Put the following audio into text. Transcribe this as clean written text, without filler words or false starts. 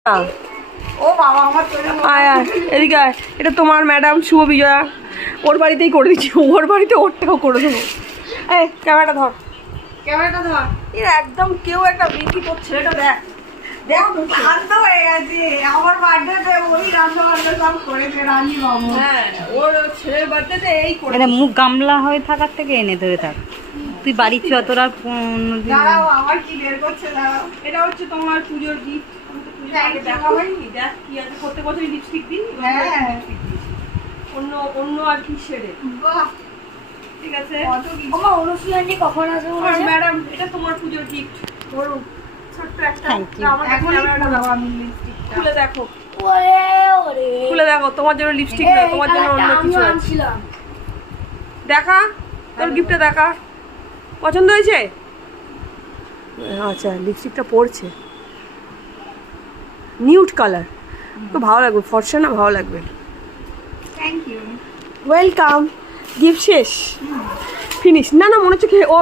ও বাবা আমার আয় আয় এদিকে আয়, এটা তোমার ম্যাডাম শুভ বিজয়া, ওর বাড়িতেই করে দিচ্ছি, ওর বাড়িতে ওরটাও করে দেবো। এই ক্যামেরাটা ধর, ক্যামেরাটা ধর। এর একদম কেউ একটা বিক্রি করছে, এটা দেখ দেখ শান্ত হয়ে গেছে আমার বার্থডেতে, ওই রান্না বান্না সব করেছে রানী বাবু। হ্যাঁ ওর ছেলের বার্থডেতে এই করে। এটা মুখ গামলা হয়ে থাকার থেকে এনে ধরে থাক, তুই বাড়ির চ তোরা দাঁড়াও আমার কি বের করছে, দাঁড়াও। এটা হচ্ছে তোমার পুজোর গিফট, আগে দেখা হয়নি, দেখ কি আছে। প্রত্যেক বছরই লিপস্টিক দিই, হ্যাঁ অন্য অন্য আর কি সেরে, বাহ ঠিক আছে। কত কিছু। আমার অনুশীলনী কখন আসবে বলেছে? ম্যাডাম এটা তোমার পুজোর গিফট, ধরুন ছোট্ট একটা। Thank you. আমার কাছে এখনই ক্যামেরাটা খুলবো দাও, আমি লিপস্টিকটা। খুলে দেখো, ওরে ওরে খুলে দেখো, তোমার জন্য লিপস্টিক নয়, তোমার জন্য অন্য কিছু আছে। আনছিলাম। দেখা তোর গিফটটা দেখা, পছন্দ হয়েছে? আচ্ছা লিপস্টিকটা পড়ছে নিউড কালার, তো ভালো লাগবে, ফর্সা না, ভালো লাগবে। Thank you. ওয়েলকাম। গিফট শেষ, ফিনিশ? না না মনে হচ্ছে ও